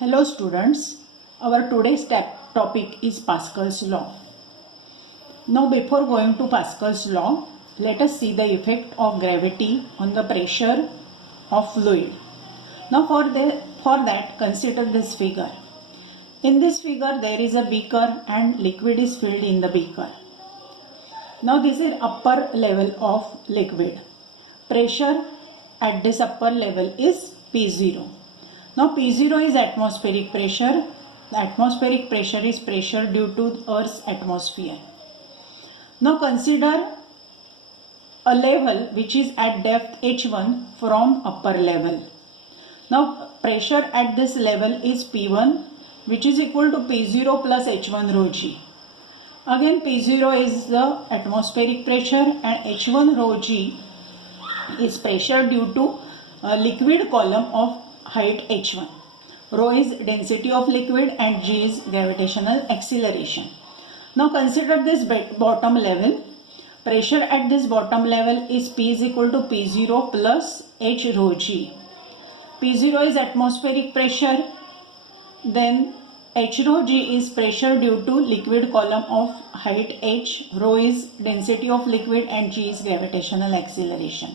Hello students, our today's topic is Pascal's law. Now before going to Pascal's law, let us see the effect of gravity on the pressure of fluid. Now for that consider this figure. In this figure there is a beaker and liquid is filled in the beaker. Now this is upper level of liquid. Pressure at this upper level is P0. Now P0 is atmospheric pressure. The atmospheric pressure is pressure due to Earth's atmosphere. Now consider a level which is at depth H1 from upper level. Now pressure at this level is P1, which is equal to P0 plus H1 rho g. Again P0 is the atmospheric pressure and H1 rho g is pressure due to a liquid column of height h1. Rho is density of liquid and g is gravitational acceleration. Now consider this bottom level. Pressure at this bottom level is P is equal to P0 plus h rho g. P0 is atmospheric pressure, then h rho g is pressure due to liquid column of height h, rho is density of liquid and g is gravitational acceleration.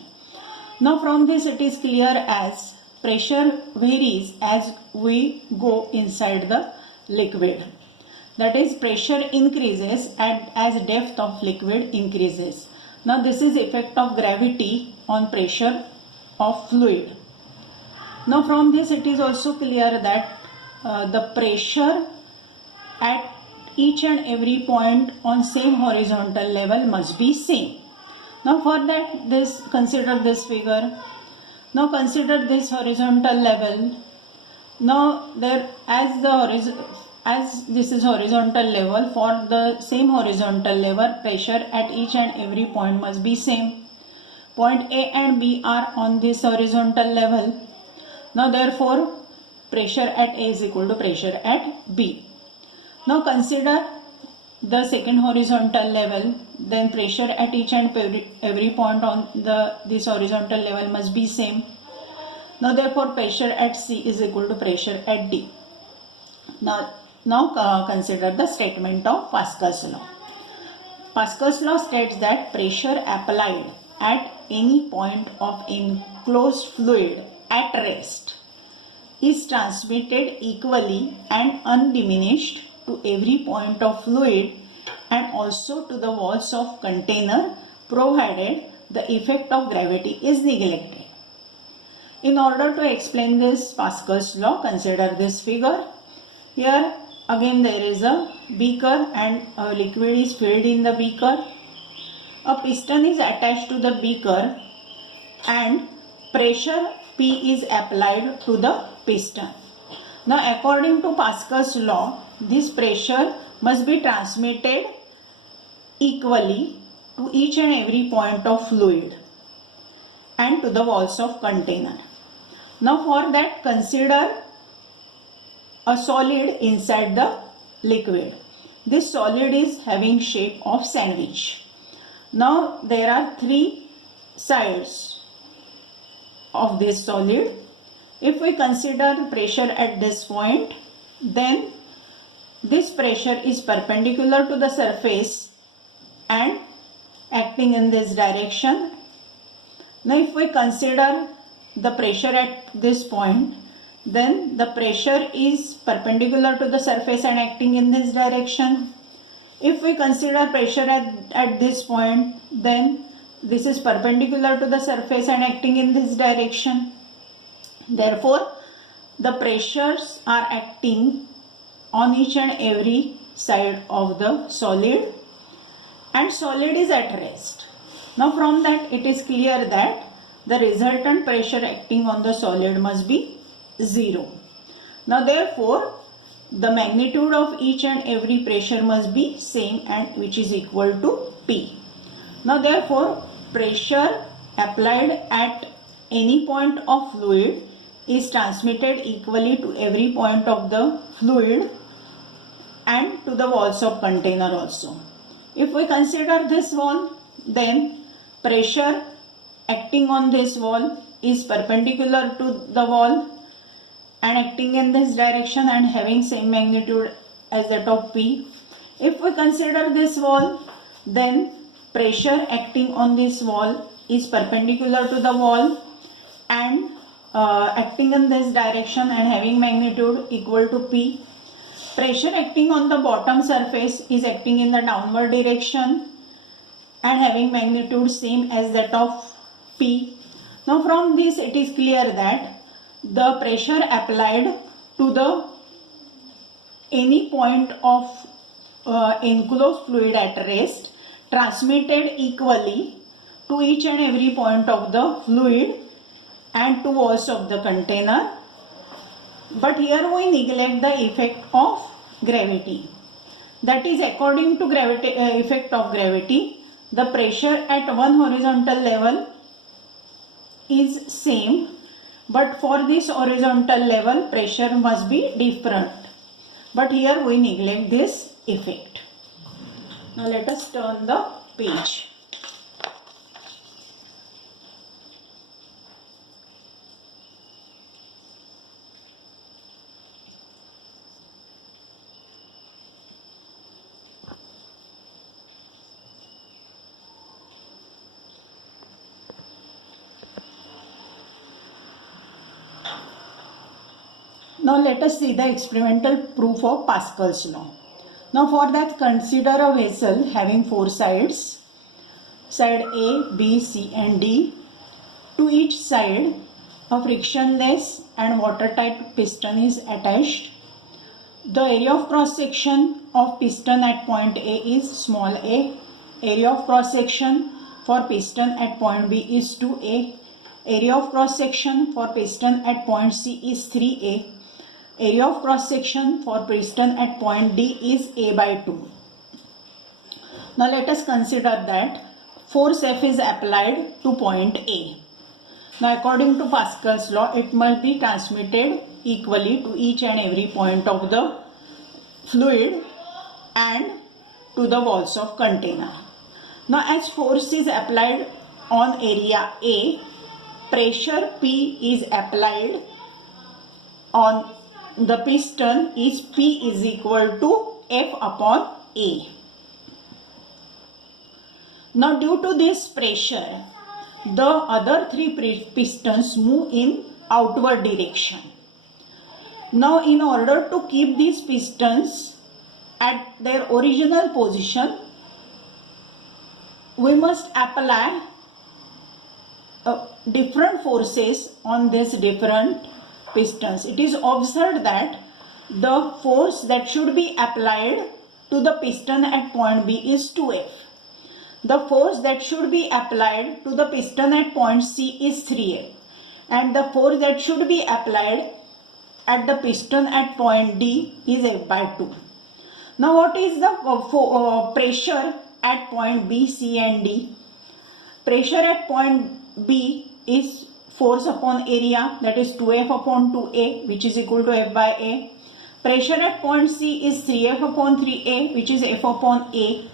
Now from this it is clear as pressure varies as we go inside the liquid. That is, pressure increases as depth of liquid increases. Now this is effect of gravity on pressure of fluid. Now from this it is also clear that the pressure at each and every point on same horizontal level must be same. Now for that consider this figure. Now consider this horizontal level. Now as this is horizontal level, for the same horizontal level pressure at each and every point must be same. Point A and B are on this horizontal level. Now therefore pressure at A is equal to pressure at B. Now consider the second horizontal level, then pressure at each and every point on this horizontal level must be same. Now therefore pressure at C is equal to pressure at D. Now consider the statement of Pascal's law. Pascal's law states that pressure applied at any point of enclosed fluid at rest is transmitted equally and undiminished to every point of fluid and also to the walls of container, provided the effect of gravity is neglected. In order to explain this Pascal's law, consider this figure. Here again there is a beaker and a liquid is filled in the beaker. A piston is attached to the beaker and pressure P is applied to the piston. Now according to Pascal's law, this pressure must be transmitted equally to each and every point of fluid and to the walls of container. Now for that consider a solid inside the liquid. This solid is having shape of sandwich. Now there are three sides of this solid. If we consider pressure at this point, then this pressure is perpendicular to the surface and acting in this direction. Now if we consider the pressure at this point, then the pressure is perpendicular to the surface and acting in this direction. If we consider pressure at this point, then this is perpendicular to the surface and acting in this direction. Therefore, the pressures are acting on each and every side of the solid and solid is at rest. Now from that it is clear that the resultant pressure acting on the solid must be 0. Now therefore the magnitude of each and every pressure must be same and which is equal to P. Now therefore pressure applied at any point of fluid is transmitted equally to every point of the fluid and to the walls of container also. If we consider this wall, then pressure acting on this wall is perpendicular to the wall and acting in this direction and having same magnitude as that of P. If we consider this wall, then pressure acting on this wall is perpendicular to the wall and acting in this direction and having magnitude equal to P. Pressure acting on the bottom surface is acting in the downward direction and having magnitude same as that of P. Now from this it is clear that the pressure applied to the any point of enclosed fluid at rest transmitted equally to each and every point of the fluid and to walls of the container. But here we neglect the effect of gravity. That is, according to gravity, effect of gravity, the pressure at one horizontal level is same, but for this horizontal level pressure must be different. But here we neglect this effect. Now let us turn the page. Now let us see the experimental proof of Pascal's law. Now for that, consider a vessel having four sides, side A, B, C and D. To each side a frictionless and watertight piston is attached. The area of cross section of piston at point A is small a. Area of cross section for piston at point B is 2A. Area of cross section for piston at point C is 3A. Area of cross section for piston at point D is A by 2. Now let us consider that force F is applied to point A. Now according to Pascal's law, it must be transmitted equally to each and every point of the fluid and to the walls of container. Now as force is applied on area A, pressure P is applied on the piston is P is equal to F upon A. Now due to this pressure, the other three pistons move in outward direction. Now in order to keep these pistons at their original position, we must apply different forces on these different pistons. It is observed that the force that should be applied to the piston at point B is 2F. The force that should be applied to the piston at point C is 3F. And the force that should be applied at the piston at point D is F by 2. Now what is the pressure at point B, C and D? Pressure at point B is force upon area, that is 2F upon 2A, which is equal to F by A. Pressure at point C is 3F upon 3A, which is F upon A.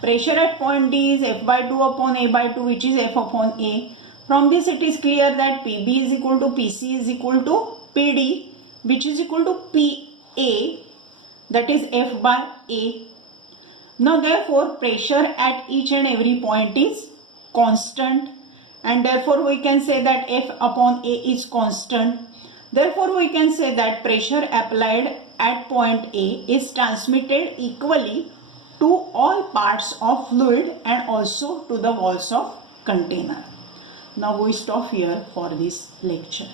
Pressure at point D is F by 2 upon A by 2, which is F upon A. From this it is clear that PB is equal to PC is equal to PD, which is equal to PA, that is F by A. Now therefore pressure at each and every point is constant, and therefore we can say that F upon A is constant. Therefore we can say that pressure applied at point A is transmitted equally to all parts of fluid and also to the walls of container. Now we stop here for this lecture.